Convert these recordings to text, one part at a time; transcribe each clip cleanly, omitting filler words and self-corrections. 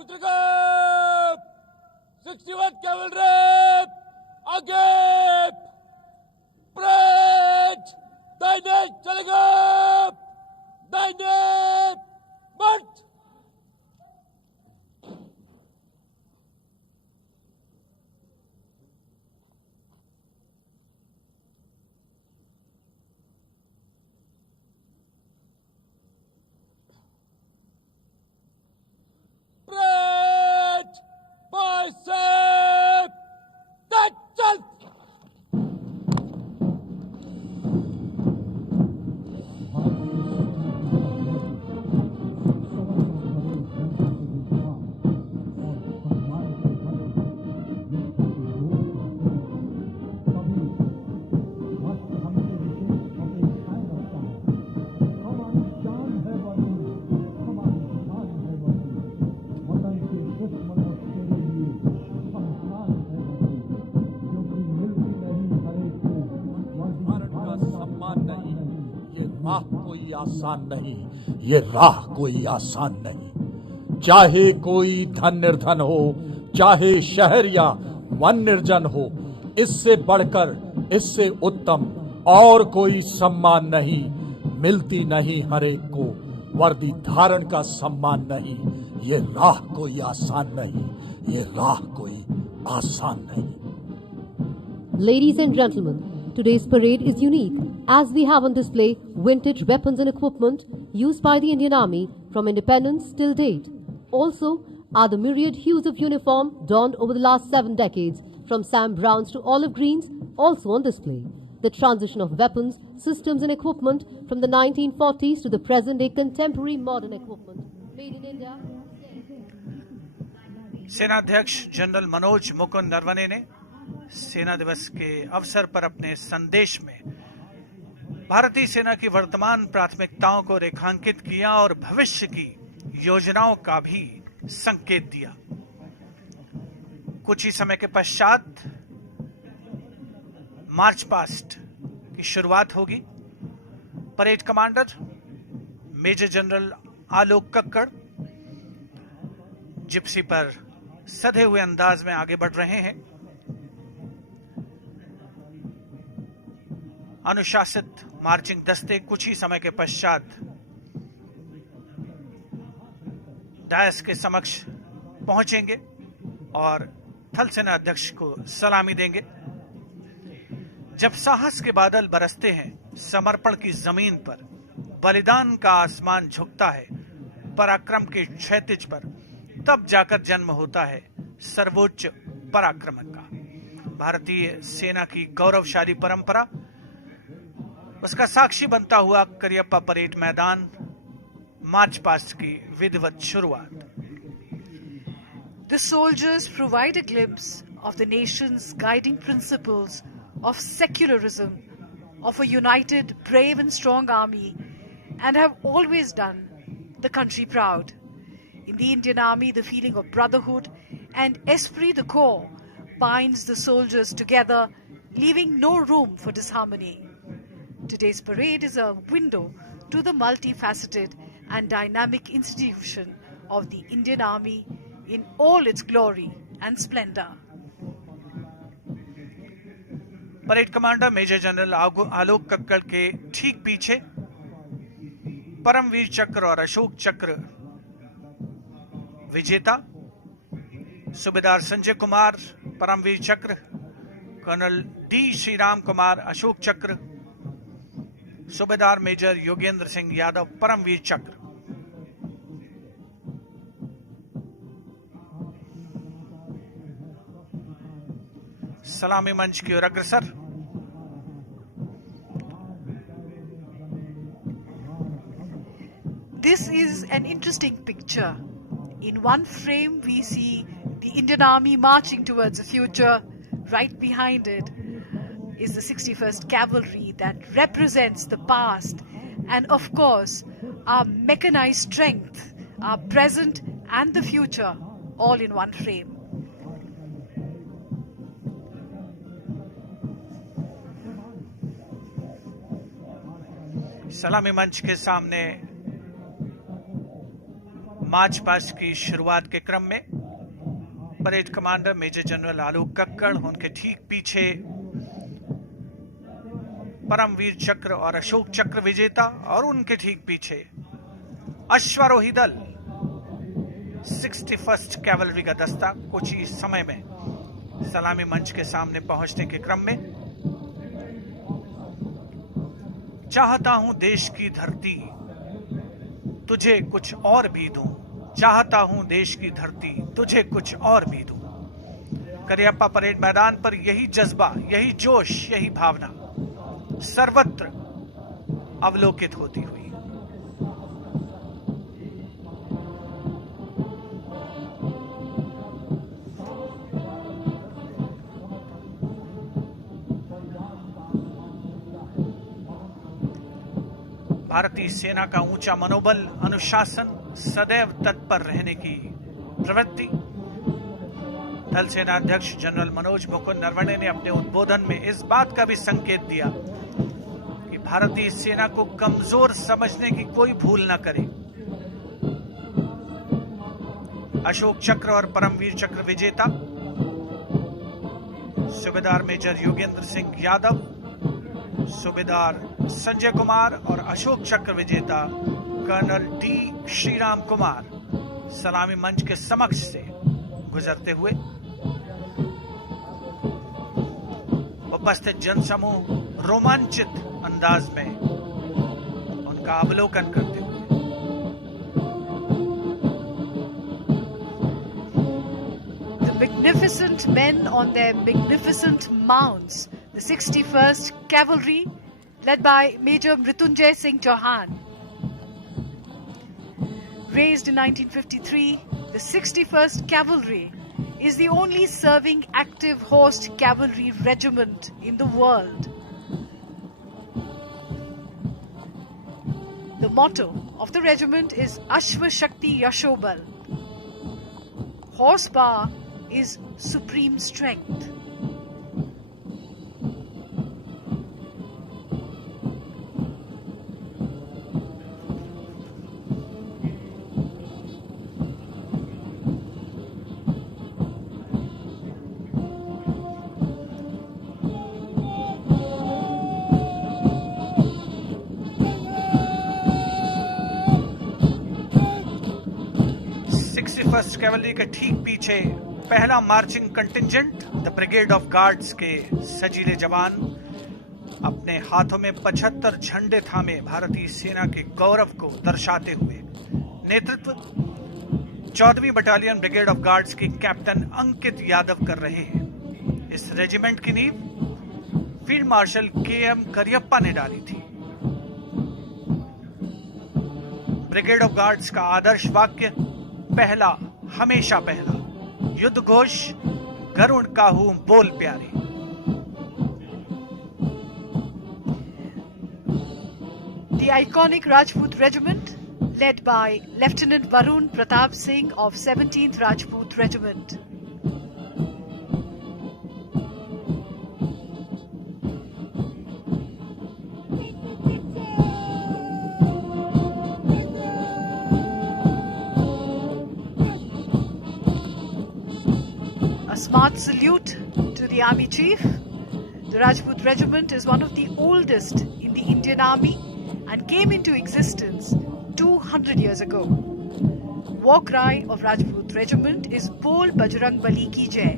Kutrika! 61th Cavalry! Agape! Parade! Daine chalega! Daine! March! Parade! Bicep! Touch! राह कोई आसान नहीं, ये राह कोई आसान नहीं। चाहे कोई धन निर्धन हो, चाहे शहर या वन निर्जन हो, इससे बढ़कर, इससे उत्तम और कोई सम्मान नहीं। मिलती नहीं हर एक को वर्दी धारण का सम्मान नहीं। ये राह कोई आसान नहीं, ये राह कोई आसान नहीं। Ladies and gentlemen, today's parade is unique as we have on display vintage weapons and equipment used by the Indian Army from independence till date. Also are the myriad hues of uniform donned over the last 7 decades, from Sam Browns to olive greens, also on display. The transition of weapons, systems and equipment from the 1940s to the present-day contemporary modern equipment made in India. सेनाध्यक्ष general Manoj Mukund Naravane ने सेना दिवस के अवसर पर अपने संदेश में भारतीय सेना की वर्तमान प्राथमिकताओं को रेखांकित किया और भविष्य की योजनाओं का भी संकेत दिया। कुछ ही समय के पश्चात मार्च पास्ट की शुरुआत होगी। Parade commander major general Alok Kakkar Gypsy पर सधे हुए अंदाज में आगे बढ़ रहे हैं। अनुशासित मार्चिंग दस्ते कुछ ही समय के पश्चात डायस के समक्ष पहुंचेंगे और थल सेना अध्यक्ष को सलामी देंगे। जब साहस के बादल बरसते हैं समर्पण की जमीन पर, बलिदान का आसमान झुकता है पराक्रम के क्षैतिज पर, तब जाकर जन्म होता है सर्वोच्च पराक्रम का। भारतीय सेना की गौरवशाली परंपरा, उसका साक्षी बनता हुआ करियप्पा परेड मैदान, मार्च पास्ट की विधिवत शुरुआत। The soldiers provide a glimpse of the nation's guiding principles of secularism, of a united, brave and strong army, and have always done the country proud. In the Indian Army, the feeling of brotherhood and esprit de corps binds the soldiers together, leaving no room for disharmony. Today's parade is a window to the multifaceted and dynamic institution of the Indian Army in all its glory and splendor. Parade commander major general Alok Kakkar के ठीक पीछे परमवीर चक्र और अशोक चक्र विजेता सूबेदार संजय कुमार परमवीर चक्र, colonel D Shriram Kumar Ashok चक्र, सूबेदार मेजर योगेंद्र सिंह यादव परमवीर चक्र। सलामी मंच की ओर अग्रसर। This is an interesting picture. In one frame, we see the Indian Army marching towards the future. Right behind it is the 61st Cavalry that represents the past, and of course, our mechanized strength, our present and the future, all in one frame. सलामी मंच के सामने march past की शुरुआत के क्रम में parade commander major general Alok Kakkar, उनके ठीक पीछे परमवीर चक्र और अशोक चक्र विजेता, और उनके ठीक पीछे अश्वारोही दल 61st कैवलरी का दस्ता कुछ ही समय में सलामी मंच के सामने पहुंचने के क्रम में चाहता हूं देश की धरती तुझे कुछ और भी दूं, चाहता हूं देश की धरती तुझे कुछ और भी दूं। करियप्पा परेड मैदान पर यही जज्बा, यही जोश, यही भावना सर्वत्र अवलोकित होती हुई। भारतीय सेना का ऊंचा मनोबल, अनुशासन, सदैव तत्पर रहने की प्रवृत्ति। थल सेना अध्यक्ष जनरल मनोज मुकुंद नरवणे ने अपने उद्बोधन में इस बात का भी संकेत दिया कि भारतीय सेना को कमजोर समझने की कोई भूल न करे। अशोक चक्र और परमवीर चक्र विजेता सूबेदार मेजर योगेंद्र सिंह यादव, सूबेदार संजय कुमार और अशोक चक्र विजेता कर्नल डी श्रीराम कुमार सलामी मंच के समक्ष से गुजरते हुए उपस्थित जनसमूह रोमांचित अंदाज में उनका अवलोकन करते हुए The magnificent men on their magnificent mounts, the 61st Cavalry, led by Major Mrityunjay Singh Chauhan. Raised in 1953, the 61st Cavalry is the only serving active horsed cavalry regiment in the world. The motto of the regiment is Ashva Shakti Yashobal. Horsepower is supreme strength. First cavalry के ठीक पीछे पहला marching contingent the brigade of guards के सजीले जवान अपने हाथों में 75 झंडे थामे भारतीय सेना के गौरव को दर्शाते हुए नेतृत्व 14वीं बटालियन ब्रिगेड ऑफ गार्ड्स के कैप्टन अंकित यादव कर रहे हैं। इस रेजिमेंट की नींव फील्ड मार्शल के.एम. करियप्पा ने डाली थी। ब्रिगेड ऑफ गार्ड्स का आदर्श वाक्य पहला हमेशा पहला, युद्ध घोष गरुड़ काहू बोल प्यारे। The iconic Rajput Regiment, led by Lieutenant Varun Pratap Singh of 17th Rajput Regiment. A smart salute to the Army Chief. The Rajput Regiment is one of the oldest in the Indian Army and came into existence 200 years ago. War cry of Rajput Regiment is Bol Bajrang Bali Ki Jai.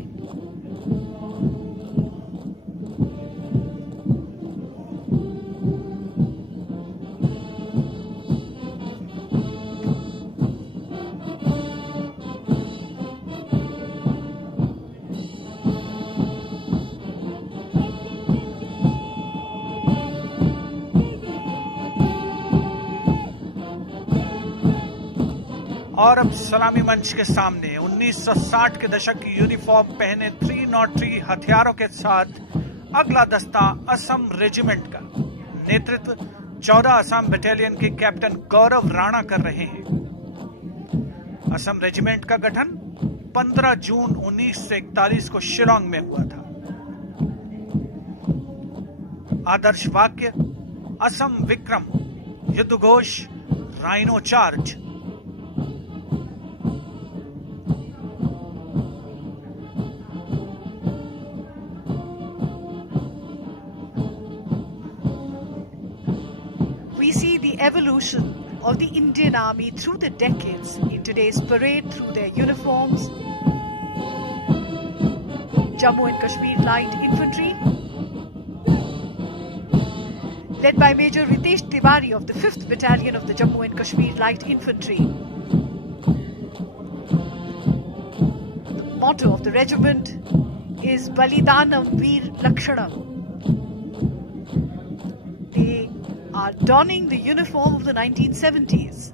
और अब सलामी मंच के सामने 1960 के दशक की uniform पहने 303 हथियारों के साथ अगला दस्ता असम रेजिमेंट का नेतृत्व 14 असम बटालियन के कैप्टन गौरव राणा कर रहे हैं। असम रेजिमेंट का गठन 15 जून 1941 को शिलोंग में हुआ था। आदर्श वाक्य असम विक्रम, युद्ध Ghosh rhino charge. evolution of the Indian Army through the decades in today's parade through their uniforms. Jammu and Kashmir Light Infantry, led by Major Ritesh Tiwari of the 5th Battalion of the Jammu and Kashmir Light Infantry. The motto of the regiment is Balidanam Veer Lakshanam. They are donning the uniform of the 1970s.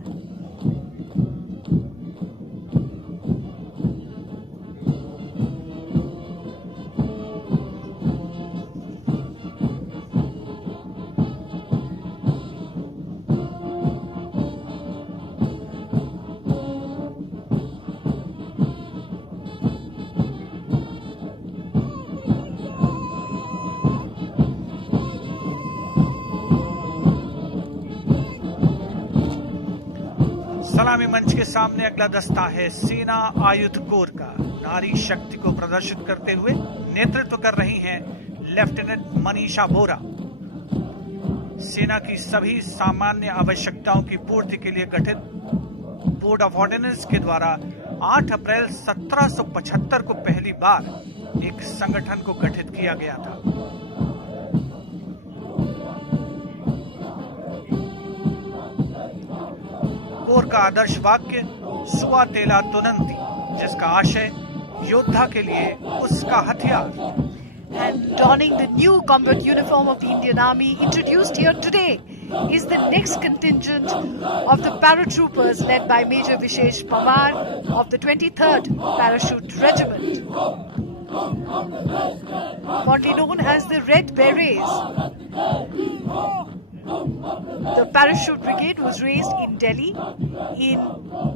सलामी मंच के सामने अगला दस्ता है सेना आयुध core का। नारी शक्ति को प्रदर्शित करते हुए नेतृत्व कर रही हैं लेफ्टिनेंट मनीषा बोरा। सेना की सभी सामान्य आवश्यकताओं की पूर्ति के लिए गठित बोर्ड ऑफ ऑर्डिनेंस के द्वारा 8 अप्रैल 1775 को पहली बार एक संगठन को गठित किया गया था। कोर का आदर्श वाक्य सुआ तेला तुनंती, जिसका आशय योद्धा के लिए उसका हथियार। And donning the new combat uniform of the Indian Army introduced here today is the next contingent of the paratroopers led by Major Vishesh Pawar of the 23rd Parachute Regiment. Fondly known as the Red Berets, the Parachute Brigade was raised in Delhi in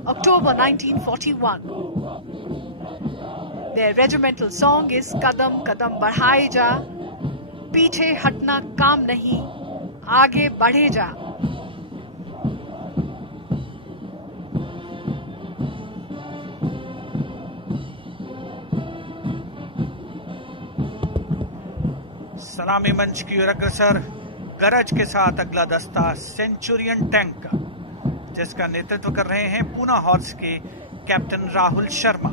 October 1941. Their regimental song is Kadam Kadam Badhaye Ja, Piche Hatna Kaam Nahi, Aage Badhe Ja. सलामी मंच की ओर अग्रसर गरज के साथ अगला दस्ता Centurion tank का, जिसका नेतृत्व कर रहे हैं पूना हॉर्स के captain Rahul Sharma.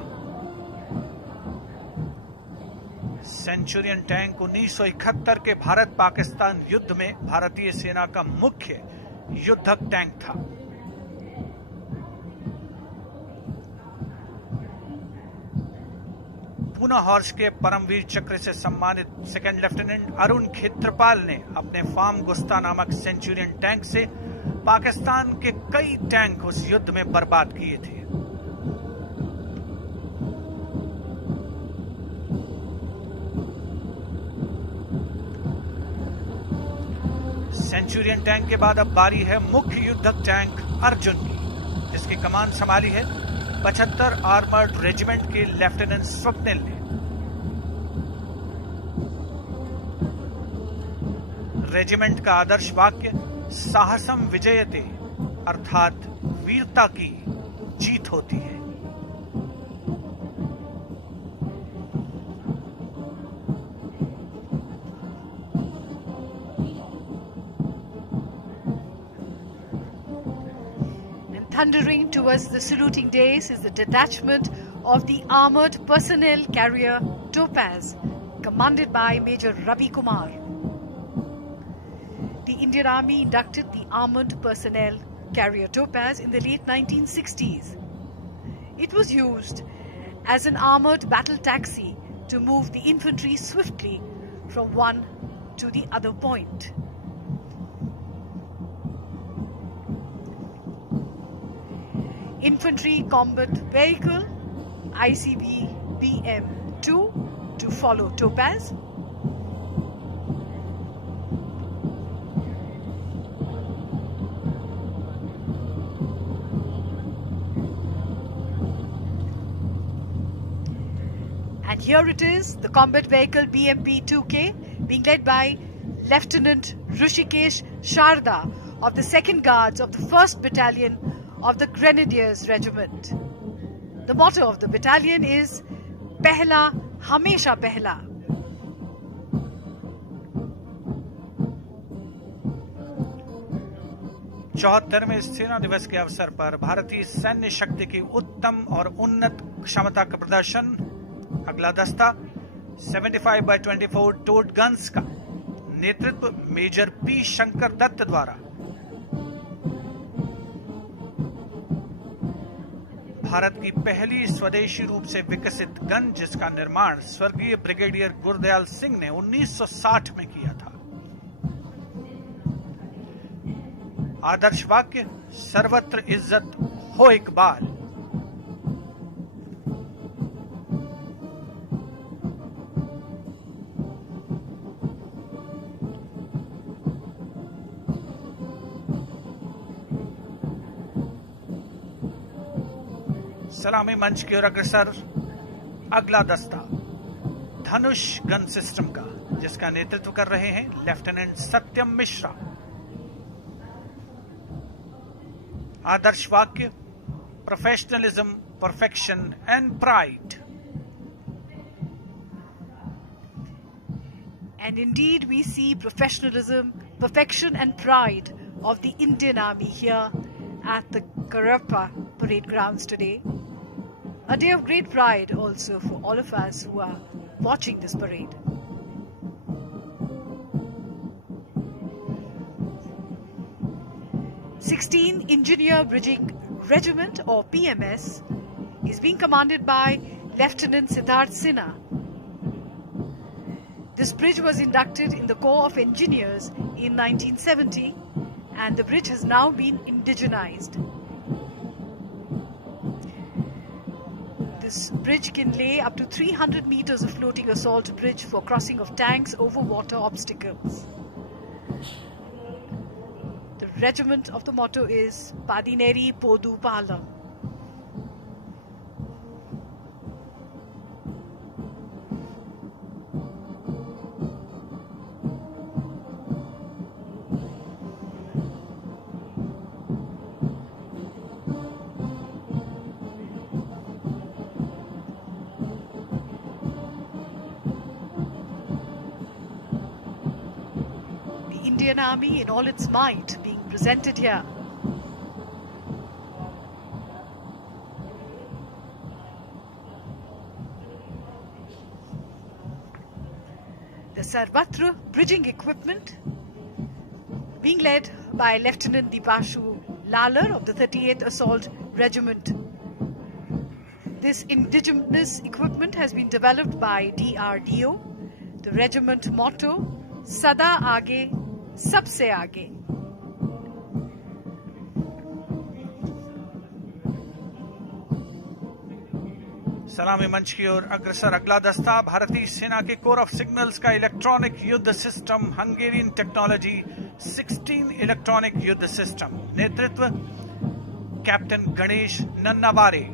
Centurion tank 1971 के भारत पाकिस्तान युद्ध में भारतीय सेना का मुख्य युद्धक टैंक था। पूना हॉर्स के परमवीर चक्र से सम्मानित सेकंड लेफ्टिनेंट अरुण खेत्रपाल ने अपने फार्म गुस्ता नामक सेंचुरियन टैंक से पाकिस्तान के कई टैंक उस युद्ध में बर्बाद किए थे। सेंचुरियन टैंक के बाद अब बारी है मुख्य युद्धक टैंक अर्जुन की, जिसकी कमान संभाली है 75 आर्मर्ड रेजिमेंट के लेफ्टिनेंट स्वप्निल ने। रेजिमेंट का आदर्श वाक्य साहसम विजयते, अर्थात वीरता की जीत होती है। Thundering towards the saluting dais is the detachment of the armored personnel carrier Topaz, commanded by Major Ravi Kumar. The Indian Army inducted the armored personnel carrier Topaz in the late 1960s. It was used as an armored battle taxi to move the infantry swiftly from one to the other point. Infantry Combat Vehicle ICV BM-2 to follow Topaz. And here it is, the combat vehicle BMP-2K being led by Lieutenant Rishikesh Sharda of the 2nd Guards of the 1st Battalion of the Grenadiers Regiment. The motto of the battalion is Pehla Hamesha Pehla. 74वें सेना दिवस के अवसर पर भारतीय सैन्य शक्ति की उत्तम और उन्नत क्षमता का प्रदर्शन। अगला दस्ता 75x24 टोड गन्स का नेतृत्व मेजर पी शंकर दत्त द्वारा। भारत की पहली स्वदेशी रूप से विकसित गन, जिसका निर्माण स्वर्गीय ब्रिगेडियर गुरदयाल सिंह ने 1960 में किया था। आदर्श वाक्य, सर्वत्र इज्जत हो इकबाल। सलामी मंच की ओर अग्रसर अगला दस्ता धनुष गन सिस्टम का, जिसका नेतृत्व कर रहे हैं लेफ्टिनेंट सत्यम मिश्रा। आदर्श वाक्य, professionalism, perfection and pride. And indeed, we see professionalism, perfection, and pride of the Indian Army here at the Karappa parade grounds today. A day of great pride also for all of us who are watching this parade. "16 Engineer Bridging Regiment, or PMS, is being commanded by Lieutenant Siddharth Sinha. This bridge was inducted in the Corps of Engineers in 1970, and the bridge has now been indigenized. This bridge can lay up to 300 meters of floating assault bridge for crossing of tanks over water obstacles. The regiment of the motto is Padineri Podu Palam. Indian Army in all its might being presented here. The Sarvatra bridging equipment being led by Lieutenant Dipashu Lalar of the 38th Assault Regiment. This indigenous equipment has been developed by DRDO. The regiment motto, Sada Aage, Sabse Aage. सलामी मंच की ओर अग्रसर अगला दस्ता भारतीय सेना के core of signals का इलेक्ट्रॉनिक युद्ध सिस्टम, हंगेरियन टेक्नोलॉजी 16 इलेक्ट्रॉनिक युद्ध सिस्टम। नेतृत्व कैप्टन गणेश नन्नावारे।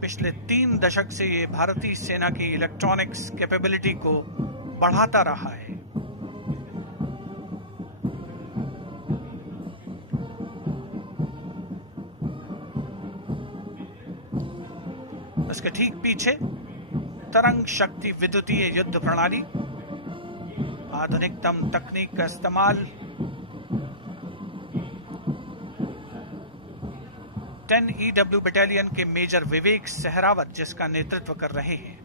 पिछले 3 दशक से ये भारतीय सेना की इलेक्ट्रॉनिक्स कैपेबिलिटी को बढ़ाता रहा है। उसके ठीक पीछे तरंग शक्ति विद्युतीय युद्ध प्रणाली, आधुनिकतम तकनीक का इस्तेमाल, 10 EW बटालियन के मेजर विवेक सहरावत, जिसका नेतृत्व कर रहे हैं।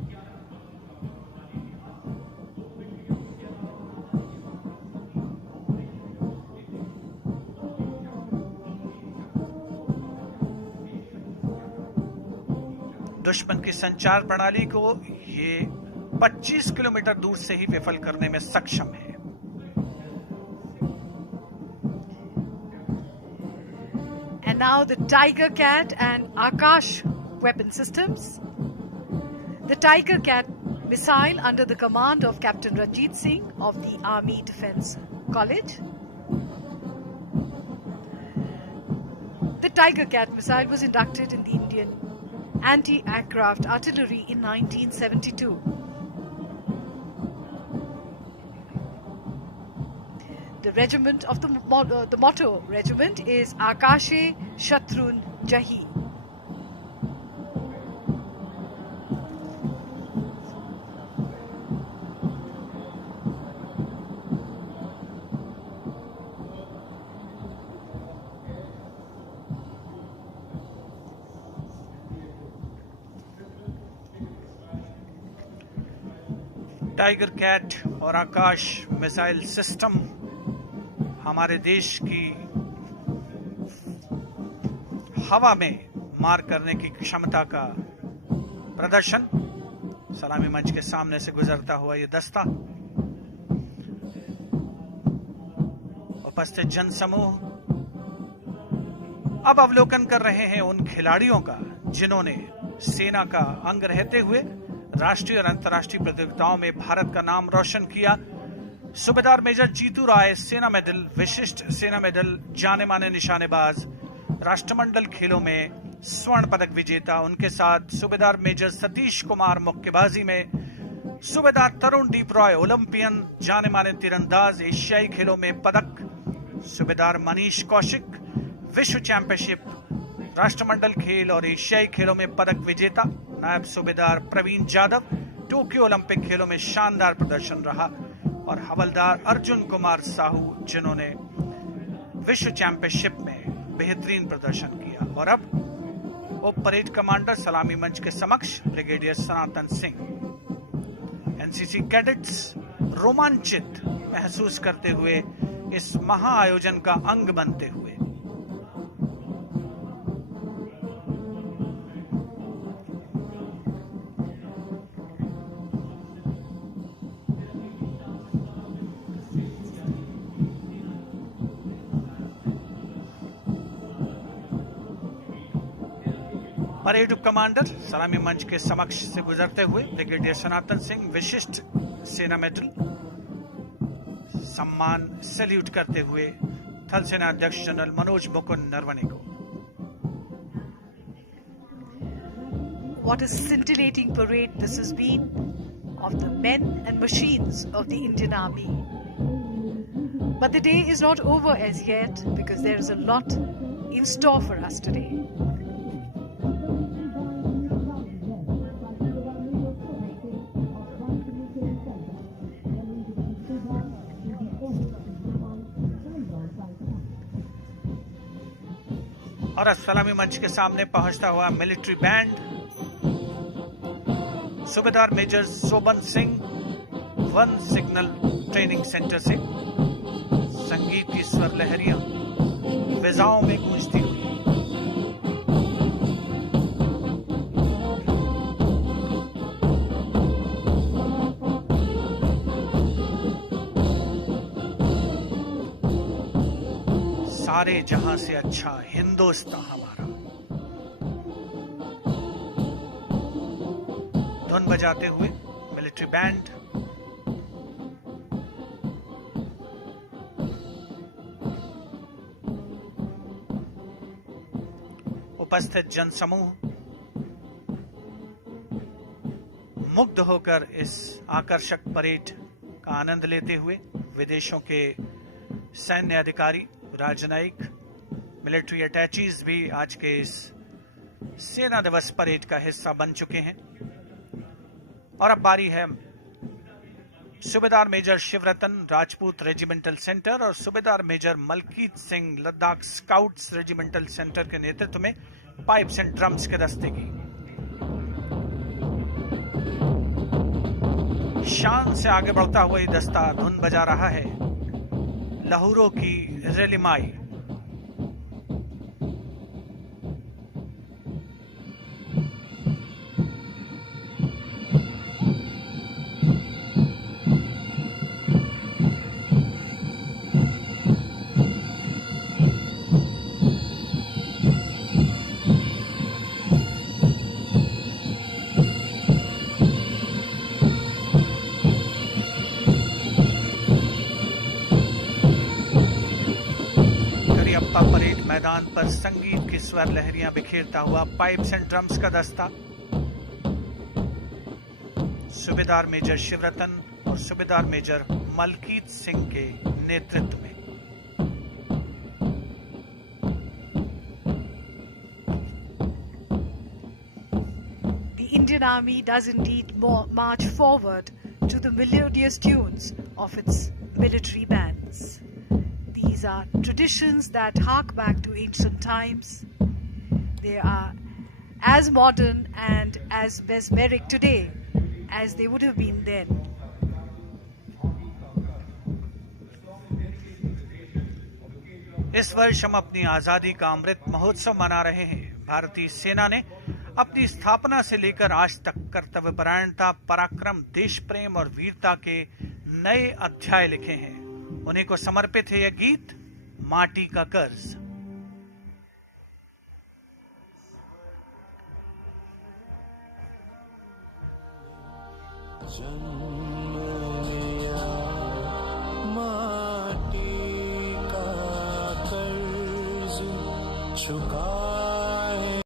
दुश्मन की संचार प्रणाली को ये 25 किलोमीटर दूर से ही विफल करने में सक्षम है। And now the Tiger Cat and Akash weapon systems. The Tiger Cat missile under the command of Captain Ranjit Singh of the Army Defence College. The Tiger Cat missile was inducted in the Indian Anti-Aircraft Artillery in 1972. The regiment of the motto regiment is Akashe Shatrun Jahi. Tiger cat और Akash missile system हमारे देश की हवा में मार करने की क्षमता का प्रदर्शन। सलामी मंच के सामने से गुजरता हुआ ये दस्ता, उपस्थित जनसमूह अब अवलोकन कर रहे हैं उन खिलाड़ियों का जिन्होंने सेना का अंग रहते हुए राष्ट्रीय और अंतर्राष्ट्रीय प्रतियोगिताओं में भारत का नाम रोशन किया। सूबेदार मेजर जीतू राय सेना मेडल, विशिष्ट सेना मेडल, जाने माने निशानेबाज, राष्ट्रमंडल खेलों में स्वर्ण पदक विजेता। उनके साथ सूबेदार मेजर सतीश कुमार मुक्केबाजी में, सूबेदार तरुण दीप रॉय ओलंपियन, जाने माने तीरंदाज, एशियाई खेलों में पदक, सूबेदार मनीष कौशिक विश्व चैंपियनशिप, राष्ट्रमंडल खेल और एशियाई खेलों में पदक विजेता। नायब सूबेदार प्रवीण जाधव टोक्यो ओलंपिक खेलों में शानदार प्रदर्शन रहा, और हवलदार अर्जुन कुमार साहू जिन्होंने विश्व चैंपियनशिप में बेहतरीन प्रदर्शन किया। और अब उप परेड कमांडर सलामी मंच के समक्ष ब्रिगेडियर सनातन सिंह। एनसीसी कैडेट्स रोमांचित महसूस करते हुए इस महाआयोजन का अंग बनते हुए परेड उप कमांडर सलामी मंच के समक्ष से गुजरते हुए ब्रिगेडियर सनातन सिंह विशिष्ट सेना मेडल सम्मान सैल्यूट करते हुए थल सेना अध्यक्ष जनरल मनोज मुकुंद नरवणे को। What a scintillating parade this has been of the men and machines of the Indian Army. But the day is not over as yet, because there is a lot in store for us today. और अब सलामी मंच के सामने पहुंचता हुआ military band, सूबेदार major Soban Singh one signal training centre से संगीत की स्वर लहरियां फिजाओं में गूंजती हुई। सारे जहां से अच्छा हिंदुस्तान हमारा, धुन बजाते हुए मिलिट्री बैंड उपस्थित जनसमूह मुग्ध होकर इस आकर्षक परेड का आनंद लेते हुए विदेशों के सैन्य अधिकारी, राजनयिक, मिलिट्री अटैचीज भी आज के इस सेना दिवस परेड का हिस्सा बन चुके हैं। और अब बारी है सूबेदार major Shivratan Rajput regimental centre और सूबेदार major Malkit Singh Ladakh scouts regimental centre के नेतृत्व में पाइप्स एंड ड्रम्स के दस्ते की। शान से आगे बढ़ता हुआ ये दस्ता धुन बजा रहा है लहूरों की रेलिमाई। परेड मैदान पर संगीत की स्वर लहरियां बिखेरता हुआ पाइप्स एंड ड्रम्स का दस्ता सूबेदार मेजर शिवरतन और सूबेदार मेजर मलकीत सिंह के नेतृत्व में। The Indian Army does indeed march forward to the melodious tunes of its military bands. These are traditions that hark back to ancient times. They are as modern and as mesmeric today as they would have been then. इस वर्ष हम अपनी आजादी का अमृत महोत्सव मना रहे हैं। भारतीय सेना ने अपनी स्थापना से लेकर आज तक कर्तव्यपरायणता, पराक्रम, देश प्रेम और वीरता के नए अध्याय लिखे हैं। उन्हीं को समर्पित है यह गीत, माटी का कर्ज। माटी का कर्ज चुका